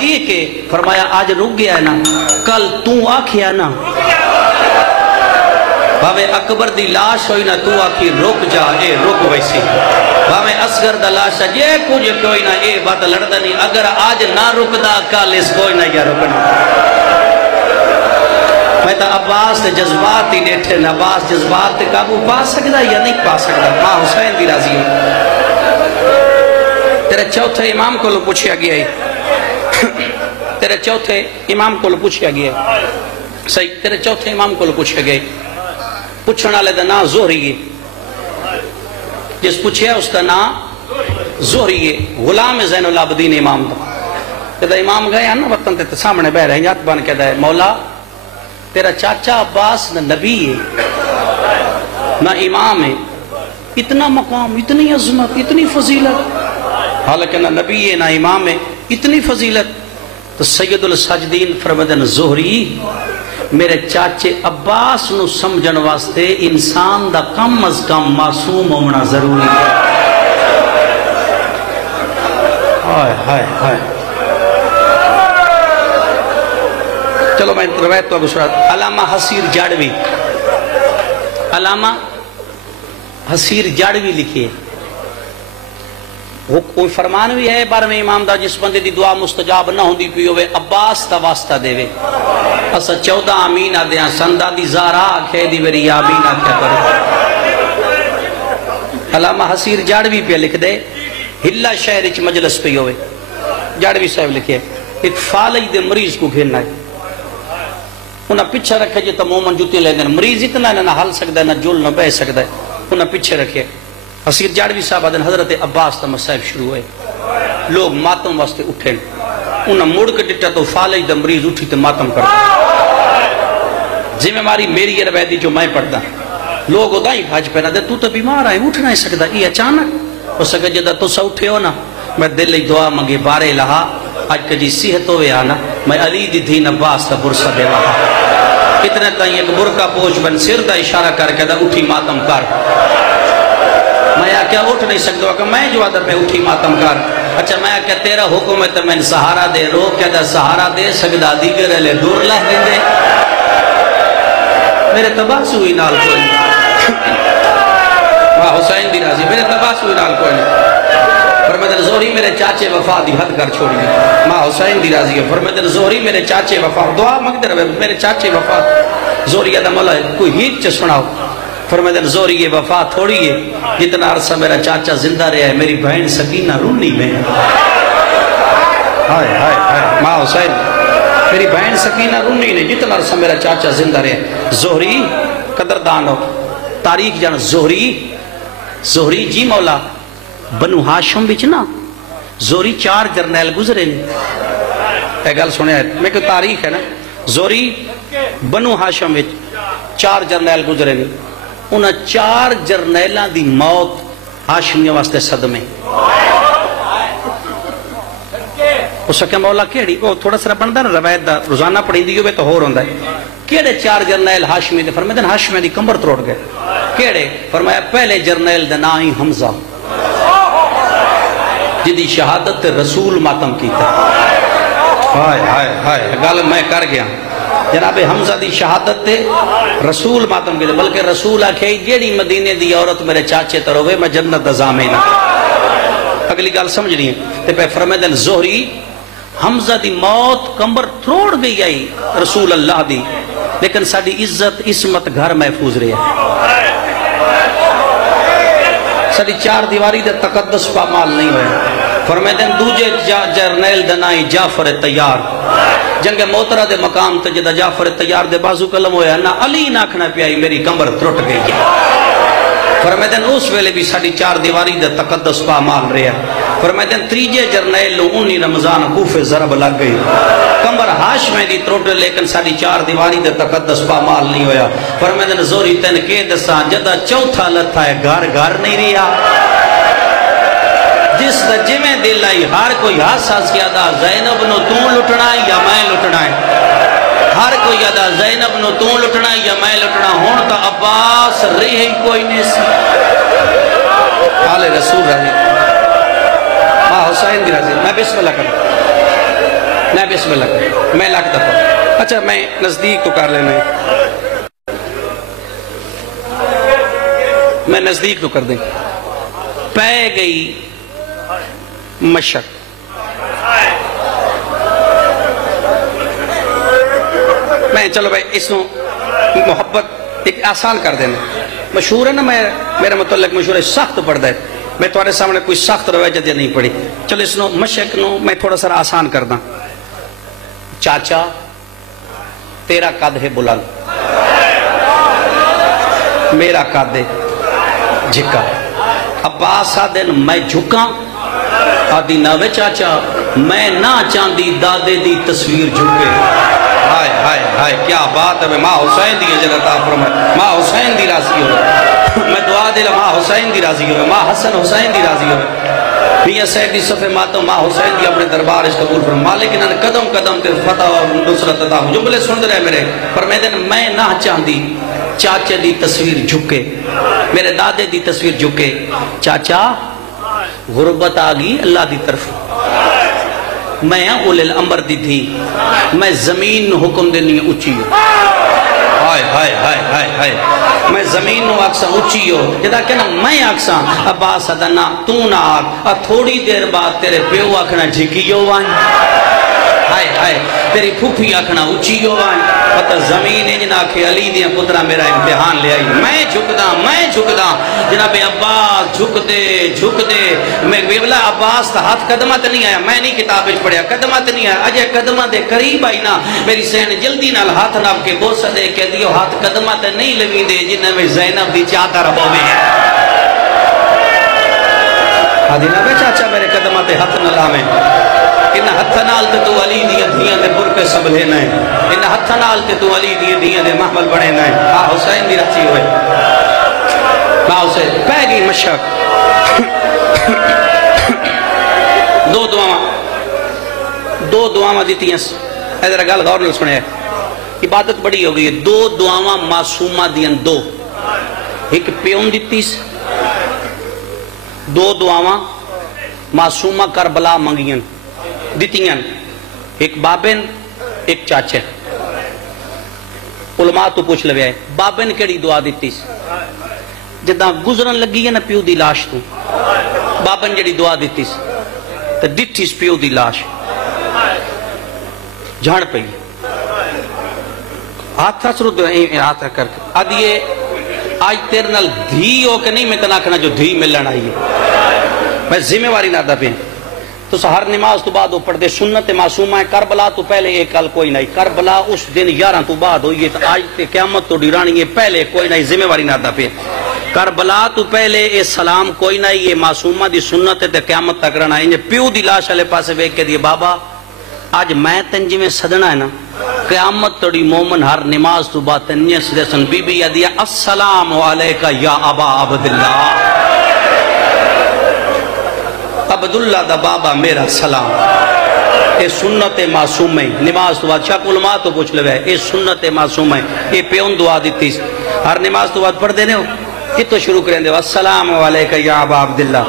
یہ کہ فرمایا آج رک گیا ہے نا، کل تو آکھیا نا بھاوے اکبر دی لاش ہوئی نا، تو آکھی رک جا، اے رک ویسی بھاوے اصغر دا لاش جے کچھ کوئی نا، اے بات لڑدا نہیں، اگر آج نہ رکدا کل اس کوئی نہ یا رکنا۔ میں تا عباس تے جذبات ہی ڈیٹھے نا، عباس جذبات تے قابو پا سکدا یا نہیں پا سکدا؟ ماں حسین دی راضی ہو۔ تیرے چوتھے امام کو لو پوچھیا گیا ہے، تیرے چوتھے امام کو لو پوچھیا گیا ہے، صحیح، تیرے چوتھے امام کو لو پوچھیا گیا ہے، پوچھنا لے دا نا زہری ہے، جس پوچھیا اس کا نا زہری ہے، غلام زین العابدین امام دا کہتا امام گئے ہیں نا وطن تے سامنے بہ رہے ہیں، یاد بان کہتا ہے مولا تیرا چاچا عباس نہ نبی ہے نہ امام ہے، اتنا مقام، اتنی عظمت، اتنی فضیلت، حالانکہ نہ نبی ہے نہ امام ہے، اتنی فضیلت۔ تو سید الساجدین فرمودن زہری میرے چاچے عباس نو سمجھن واسطے انسان دا کم از کم معصوم ہونا ضروری ہے۔ ہائے ہائے ہائے، چلو میں روایت تو اب سنات۔ علامہ حسیر جاڑوی، علامہ حسیر جاڑوی لکھیے، وہ کوئی فرمان بھی ہے 12ویں امام دا، جس بندے دی دعا مستجاب نہ ہوندی پی ہوئے عباس دا واسطہ دے وے، اسا 14 آمین آدھیاں سندہ دی زارا آکھے دی وری آمین آکھے کرو۔ علامہ حسیر جاڑوی پہ لکھ دے، ہلا شہر اچ مجلس پہ ہوئے، جاڑوی صاحب لکھے ایک فالج دے مریض کو گھرنا ہے، انہاں پیچھے رکھے جو تمومن جوتی لے دیں، مریض اتنا نہ ہل سکتا ہے نہ جل نہ بہ سکتا ہے، انہاں پیچھے رکھے۔ حسیر جاڑوی صاحب آدھیں حضرت عباس تا مسائب شروع ہوئے، لوگ ماتم واسطے اٹھیں، انہاں مڑ کے ڈٹا تو فالج دا مریض اٹھی تے ماتم کرتا، ذمہ ماری میری روایتی جو میں پڑھتا، لوگ ادا ہی بھاج پہنا دے، تو تو بیمار آئے اٹھ نہیں سکتا، یہ اچانک اس سکے جدہ تو سا اٹھے ہو نا، میں دل ہی دعا مگے بارے لہا، آج کجی صحت ہوئے آنا، میں علی دی دین عباس تا برسا دے وہاں، اتنے تائیں ایک برکہ پوچھ بن سر دا اشارہ کر کے دا اٹھی ماتم کر، میں کیا اٹھ نہیں سکتا کہ میں جو آدھا پہ اٹھی ماتم کر، اچھا میں کیا تیرا حکم ہے تو میں سہارا دے، رو کیا دا سہارا دے سکتا دیگر لے دور لہ دیں دے، میرے تباس ہوئی نال کوئی ماں حسین دی راضی، میرے تباس ہوئی نال کوئی فرمیدن زہری میرے چاچے وفا دی حد کر چھوڑی، ماں حسین دی راضی ہے، فرمیدن زہری میرے چاچے وفا، دعا مقدر ہے میرے چاچے وفا، زہری ادھا مولا ہے کوئی ہیچ چھ سناؤ، فرمیدن زہری یہ وفا تھوڑی ہے، جتنا عرصہ میرا چاچا زندہ رہا ہے، میری بہن سکینہ رونی میں، ہائے ہائے ہائے ماں حسین، میری بہن سکینہ رونی نے، جتنا عرصہ میرا چاچا زندہ رہا، زہری قدردان ہو، تاریخ جان زہری جی مولا، بنو ہاشم بچ نا زہری 4 جرنیل گزرے نہیں، ایک گل سنے آئے، میں کہ تاریخ ہے نا، زہری بنو ہاشم بچ 4 جرنیل گزرے نہیں، انہاں 4 جرنیلان دی موت ہاشمیوں واسطے صدمے، اس کہ مولا کیڑی وہ تھوڑا سرا بندہ نا روایت دا روزانہ پڑھی دی ہوئے تو ہو رہا ہے، کیڑے 4 جرنیل ہاشمی دے؟ فرمائے دن ہاشمی دی کمبر تروڑ گئے، کیڑے؟ فرمایا پہلے جرنیل دے نائی حمزہ، جدی شہادت رسول ماتم کیتا، ہائے ہائے ہائے گل میں کر گیا، جناب حمزہ دی شہادت تے رسول ماتم کیتا، بلکہ رسول آکھے جیڑی مدینے دی عورت میرے چاچے تروے میں جنت دا ضامن ہاں، اگلی گل سمجھ رہی ہیں، تے پہ فرمائے دن زہری حمزہ دی موت کمبر تروڑ گئی آئی رسول اللہ دی، لیکن ساڑی عزت عصمت گھر محفوظ رہی ہے، ساڑی 4 دیواری دے تقدس پامال نہیں ہوئے، فرمائے دن دوجے جرنیل دنائی جعفر تیار، جنگ موترہ دے مقام تجدہ جعفر تیار دے بازو کلم ہویا نا علی ناکھنا پیائی میری کمبر ترٹ گئی ہے، فرمائے دن اس ویلے بھی ساڑی 4 دیواری دے تقدس پامال رہے ہیں، فرمائے دن 3 جرنیل لو 19 رمضان کوفے ضرب لگ گئی، کمبر ہاش میں دی تروٹ لیکن ساڑی 4 دیواری دے تقدس پامال نہیں ہویا، فرمائے دن زوری تین کے دساں جدہ چوتھا لتھا ہے گھر نہیں رہا، جس دا جمیں دل آئی ہر کوئی حساس کیا دا زینب نو توں لٹنا ہے یا میں لٹنا ہے، ہر کوئی ادا زینب نو توں لٹنا ہے یا میں لٹنا، ہون تا عباس رہی کوئی نہیں سی، آل رسول رہی، ماں حسین دی رضی، میں بسم اللہ کروں، نہیں بسم اللہ کر میں لاکھ دفعہ اچھا میں نزدیک تو کر لینا ہے میں نزدیک تو کر دیں پہ گئی مشق میں چلو بھائی اس نو محبت ایک آسان کر دینا مشہور ہے نا میرا متعلق مشہور ہے سخت پڑھ ہے میں تمہارے سامنے کوئی سخت روایت نہیں پڑھی چلو اس نو مشق نو میں تھوڑا سا آسان کر داں چاچا تیرا قد ہے بلند میرا قد ہے جھکا عباس آدن میں جھکاں آدھی ناوے چاچا میں نہ چاندی دادے دی تصویر جھکے ہائے ہائے ہائے کیا بات ہے ماں حسین دی جنت آپ فرمائے ماں حسین دی راضی ہوئے میں دعا دے ماں حسین دی راضی ہوئے ماں حسن حسین دی راضی ہوئے میاں صاحب دی صفحے ماتوں ماں حسین دی اپنے دربار اس قبول فرمائے مالک انہوں نے قدم قدم تے فتح اور نصرت عطا ہو جملے سن رہے میرے پر میں نہ چاندی چاچے دی تصویر جھکے میرے دادے دی تصویر جھکے چاچا غربت آگی اللہ دی طرف میں اول الامر دی تھی میں زمین نو حکم دینی اچھی ہو ہائے ہائے ہائے ہائے ہائے میں زمین نو آکساں اچھی ہو جدا کہنا میں آکساں عباس ادنا تو نہ آگ تھوڑی دیر بعد تیرے پیو آکھنا جھکی ہو وائیں ہائے ہائے تیری پھوپھی آکھنا اچھی ہو وائیں پتہ زمین انجنا کہ علی دیا پترہ میرا امتحان لے آئی میں جھکدا جناب عباس جھک دے میں بیولا عباس تا ہاتھ قدمت نہیں آیا میں نہیں کتاب اچھ پڑھیا قدمت نہیں آیا اجے قدمت دے قریب آئی نا میری سین جلدی نال ہاتھ ناب کے بوس دے کہ دیو ہاتھ قدمت نہیں لگی دے جنہ میں زینب دی چاہتا ربو میں آدھی نبے چاچا میرے قدمت ہاتھ نہ لامیں انہا ہتھنال تے تو علی دیئے دیئے دے برکے سب لینا ہے انہا ہتھنال تے تو علی دیئے دے محمل بڑھے نائیں ماں حسین دی رچی ہوئے ماں حسین پہ گئی مشک دو دعاواں دیتی ہیں ایدھر گل غور نہیں سنے عبادت بڑی ہو گئی ہے دو دعاواں معصومہ دین دو ایک پیون دیتی دو دعاواں معصومہ کربلا منگین دیتیاں ایک بابن ایک چاچے علماء تو پوچھ لگے ہے بابن کیڑی دعا دیتی جدہ گزرن لگی ہے نا پیو دی لاش تو بابن جڑی دعا دیتی تو دیتی پیو دی لاش جھاڑ پئی ہاتھا سرو دو ہاتھا کر کے آدھیے آج تیر نال دھی ہو کہ نہیں میں تناکھنا جو دھی ملن آئی ہے میں ذمہ واری نہ دا پہ تو ہر نماز تو بعد وہ پڑھ دے سنت معصومہ ہے کربلا تو پہلے ایک کل کوئی نہیں کربلا اس دن 11 تو بعد ہوئی ہے تو آج تے قیامت تو ڈیرانی ہے پہلے کوئی نہیں ذمہ واری نہ دا پہ کربلا تو پہلے اے سلام کوئی نہیں یہ معصومہ دی سنت تے قیامت تک رہنا ہے پیو دی لاش علیہ پاسے بیک کے دیئے بابا آج میں تنجی میں صدنا ہے نا قیامت توڑی مومن ہر نماز تو بعد تنجی سے سن بی بی یا دیا السلام علیکہ یا ابا عبداللہ عبداللہ دا بابا میرا سلام اے سنت معصوم ہے نماز تو بعد شاک علماء تو پوچھ لگا ہے اے سنت معصوم ہے اے پیون دعا دیتی ہر نماز تو بعد پڑھ دینے ہو کتو شروع کریں دے السلام علیکہ یا ابا عبداللہ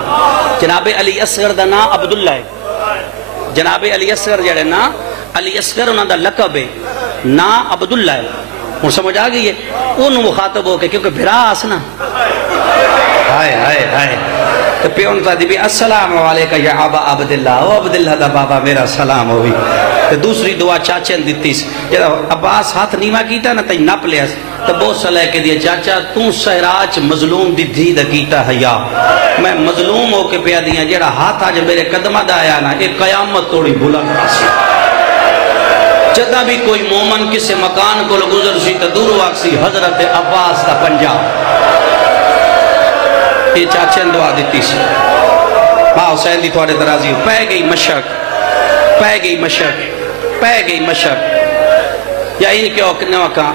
جناب علی اصغر دا نا عبداللہ ہے جناب علی اصغر جڑے نا علی اصغر انہاں دا لقب ہے نا عبداللہ ہے اور سمجھ آگئی ہے انہوں مخاطب ہو کے کیونکہ بھرا آسنا ہائے ہائے ہائے تو پیون تا دی بھی السلام علیکہ یا ابا عبداللہ او عبداللہ دا بابا میرا سلام ہوئی تو دوسری دعا چاچن دیتی جب عباس ہاتھ نیمہ کیتا نا تائی نپ لیا تو بہت صلح کے دیا چاچا تو سہراچ مظلوم دی دھی دا کیتا حیا میں مظلوم ہو کے پیا دیا جیڑا ہاتھ آج میرے قدمہ دا آیا نا ایک قیامت توڑی بلند آسی جدہ بھی کوئی مومن کسے مکان کو گزر سی تو دور واقسی حضرت عباس دا پنجاب یہ چاچین دعا دیتی سی ماں حسین دی تھوڑے درازی پہ گئی مشک یا یہ کیا نوہ کہاں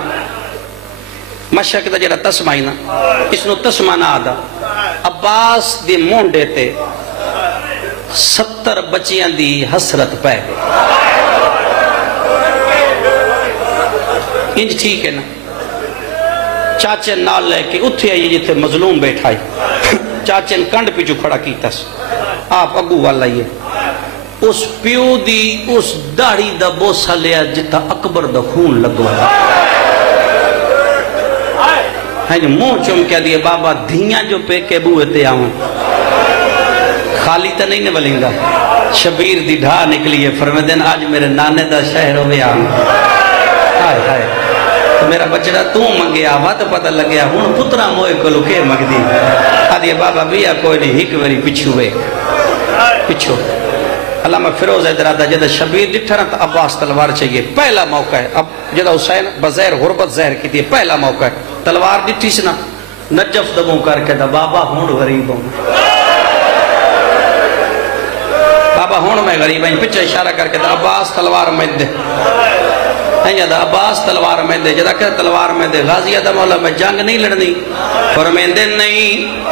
مشک دا جڑا تسمائی نا اس نو تسمہ نہ آدھا عباس دی مونڈے تے 70 بچیاں دی حسرت پہ گئی انج ٹھیک ہے نا چاچے نال لے کے اتھے آئی جتے مظلوم بیٹھائی چاچے کنڈ پہ جو کھڑا کیتا آپ اگو والا یہ اس پیو دی اس داڑھی دا بوسا لیا جتا اکبر دا خون لگو ہے جو منہ چم کیا دیئے بابا دھیاں جو پہ کے بوئے تے آؤں خالی تا نہیں نولیں گا شبیر دی ڈھا نکلی ہے فرمیدن آج میرے نانے دا شہر ہوئے آؤں ہائے ہائے تو میرا بچڑا تو منگیا آوا تو پتہ لگیا ہون پترہ موئے کو لکے مگ دی آدھے بابا بیا کوئی نہیں ہک وری پچھو بے پچھو علامہ فیروز ادرادہ جدہ شبیر ڈٹھا نا تو عباس تلوار چاہیے پہلا موقع ہے اب جدہ حسین بزیر غربت زہر کی تھی پہلا موقع ہے تلوار ڈٹھی سنا نجف دبوں کر کے دا بابا ہون غریب ہوں بابا ہون میں غریب ہیں پچھے اشارہ کر کے دا عباس تلوار میں دے جدہ عباس تلوار میں دے جدہ کہ تلوار میں دے غازی آدھا مولا میں جنگ نہیں لڑنی فرمیندے نہیں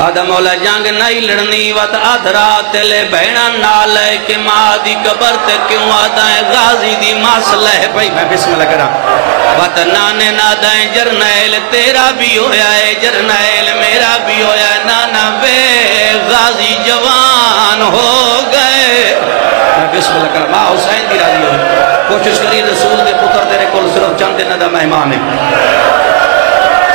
آدھا مولا جنگ نہیں لڑنی وات آدھرا تلے بہنا نالے کہ ماں دی قبر تے کیوں آدھا ہے غازی دی ماسلہ ہے بھائی میں بسم اللہ کرا وات نانے نادہ ہے جرنیل تیرا بھی ہویا ہے جرنیل میرا بھی ہویا ہے نانا بے غازی جوان ہو گئے میں بسم اللہ کرا ماں حسین دی راضی ہوئے کوشش کری رسول دے پتر تیرے کل صرف چند دن دا مہمان ہے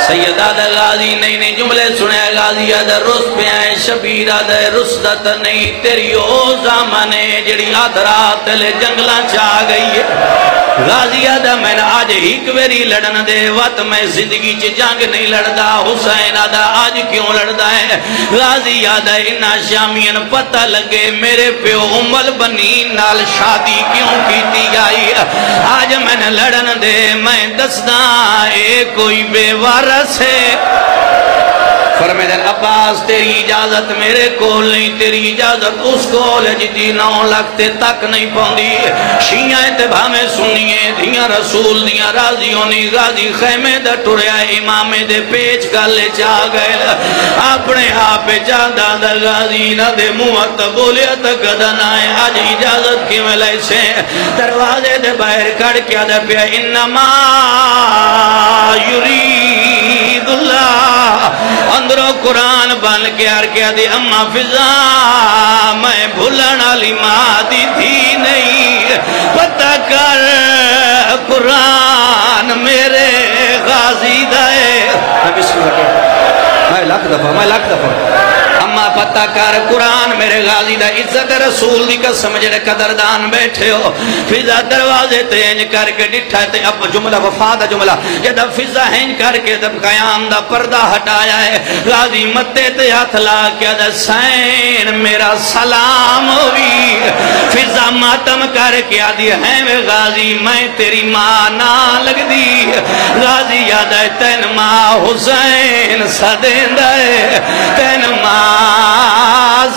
سیدہ دا غازی نئی نئی جملے سنے غازی آدھا رس پہ آئے شبیر آدھا رسدت نہیں تیری او زامنے جڑی آدھرا تلے جنگلہ چاہ گئی ہے غازی آدھا میں نے آج ہیک ویری لڑن دے وقت میں زندگی چ جنگ نہیں لڑدا حسین آدھا آج کیوں لڑدا ہے غازی آدھا انہا شامین پتہ لگے میرے پیو امل بنی نال شادی کیوں کیتی آئی آج میں نے لڑن دے میں دسدا اے کوئی بے وارہ سے فرمیدن عباس تیری اجازت میرے کول نہیں تیری اجازت اس کول ہے جدی 9 لگتے تک نہیں پوندی شیعہ اتباع میں سنیے دھیاں رسول دیاں راضی ہونی غازی خیمے دا ٹریا امامے دے پیچ کالے چاہ گئے اپنے آپ جاندہ دا غازی نہ دے موت بولیا تک دنائے آج اجازت کی ملے سے دروازے دے باہر کڑ کیا دے پیا انما یرید اللہ اندروں قرآن بن کے آر کیا دی اما فضا میں بھولن علی ماں دی تھی نہیں پتہ کر قرآن میرے غازی دائے بسم اللہ میں لاکھ دفعہ اما پتہ کر قرآن میرے غازی دا عزت رسول دی قسم جڑے قدردان بیٹھے ہو فضا دروازے تے ہنج کر کے ڈٹھا تے اب جملہ وفا دا جملہ جدہ فضا ہنج کر کے تب قیام دا پردہ ہٹایا ہے غازی متے تے ہاتھ لا کیا دا سین میرا سلام ہوئی فضا ماتم کر کے آدھی ہے میں غازی میں تیری ماں نہ لگ دی غازی یاد ہے تین ماں حسین سدین دے تین ماں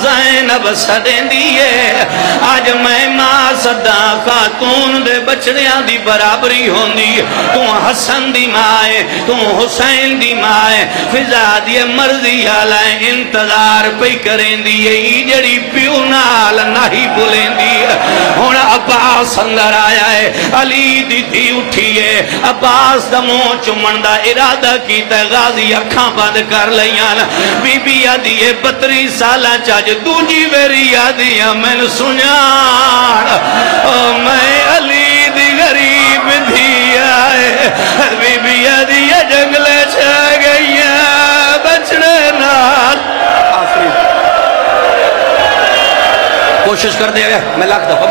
زینب سدین دیئے آج میں ماں صدا خاتون دے بچڑیاں دی برابری ہوندی تو حسن دی مائے تو حسین دی مائے فضا دیئے مرضی آلائے انتظار پہ کریں دیئے جڑی پیو نال نہیں بولیں دیئے ہونا عباس اندر آیا ہے علی دی تھی اٹھیے عباس دا منہ چمن دا ارادہ کیتا غازی اکھاں بند کر لیاں بی بی آدھیے 32 سالہ چاج دوجی میری آدھیاں میں نے سنیان میں علی دی غریب دی آئے بی بی آدھیے جنگلے چھا گئی بچڑے نال کوشش کر دے گئے میں لاکھ دفعہ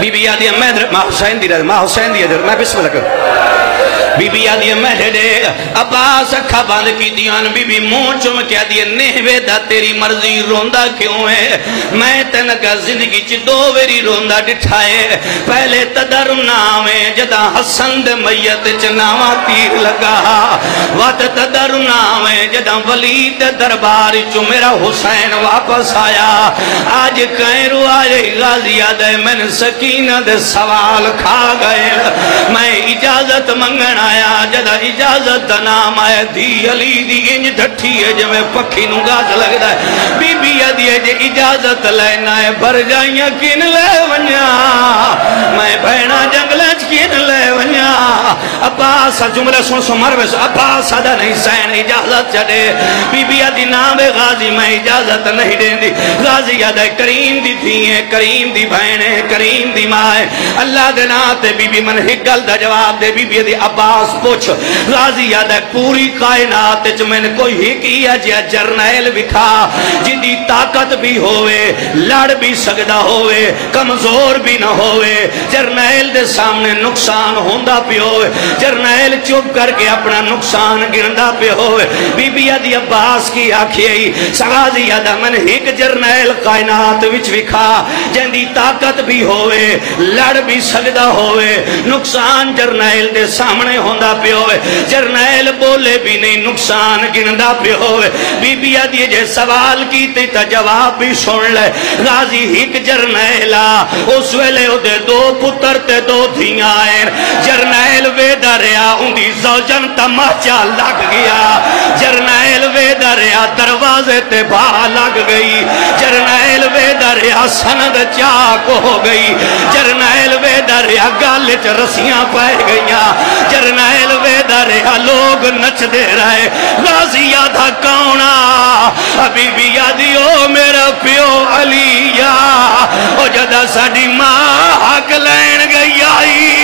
بی بی آدھیے میں حسین دی رہا ماں حسین دی ادھر میں بسم اللہ کروں بی بی آدھیے میں دے عباس اکھا باندھ کی دیان بی بی منہ چم کیا دیئے نہوے دا تیری مرضی روندہ کیوں ہے میں تنکا زندگی چی 2 ویری روندہ ڈٹھائے پہلے تدر نامے جدا حسن دے میت چناوا تیر لگا وات تدر نامے جدا ولید دربار چو میرا حسین واپس آیا آج کہیں رو آئے غازی آدھے میں نے سکینہ دے سوال کھا گئے میں اجازت منگنا آیا جدہ اجازت نام آئے دی علی دی انج دھٹھی ہے جو میں پکھی نگاز لگ دا ہے بی بی آدھیے جے اجازت لینا ہے بھر جائیں کن لے ونیا میں بھینا جنگلے وچ کین لے ونیا عباس جملے سن سمر ویس عباس دا نہیں سین اجازت چڑے بی بی دی نام غازی میں اجازت نہیں دیں دی غازی دا کریم دی تھیں کریم دی بہنیں کریم دی مائیں اللہ دے ناتے بی بی من ہگل دا جواب دے بی بی دی عباس پوچھ غازی دا پوری کائنات چ میں نے کوئی ہی کیا جیا جرنیل بکھا جن دی طاقت بھی ہوئے لڑ بھی سگدہ ہوئے کمزور بھی نہ ہوئے جرنیل دے سامنے نقصان ہوندہ پہ ہوئے جرنیل چپ کر کے اپنا نقصان گرندہ پہ ہوئے بی بی دی عباس کی آکھیئی سغازی دا من ہک جرنیل کائنات وچ وکھا جن دی طاقت بھی ہوئے لڑ بھی سگدہ ہوئے نقصان جرنیل دے سامنے ہوندہ پہ ہوئے جرنیل بولے بھی نہیں نقصان گرندہ پہ ہوئے بی بی دی جے سوال کی تا جواب بھی سن لے غازی ہک جرنیلا اس ویلے دے دو پتر تے دو دھیاں آئیں جرنیل ویدہ ریا ان دی زوجن تمہچا لگ گیا جرنیل ویدہ ریا دروازے تے بھا لگ گئی جرنیل ویدہ ریا سند چاک ہو گئی جرنیل ویدہ ریا گالچ رسیاں پائے گئیاں جرنیل ویدہ ریا لوگ نچ دے رہے غازی یادہ کونا ابھی بھی یادی او میرا پیو علیہ او جدہ ساڑی ماں حق لین گئی آئی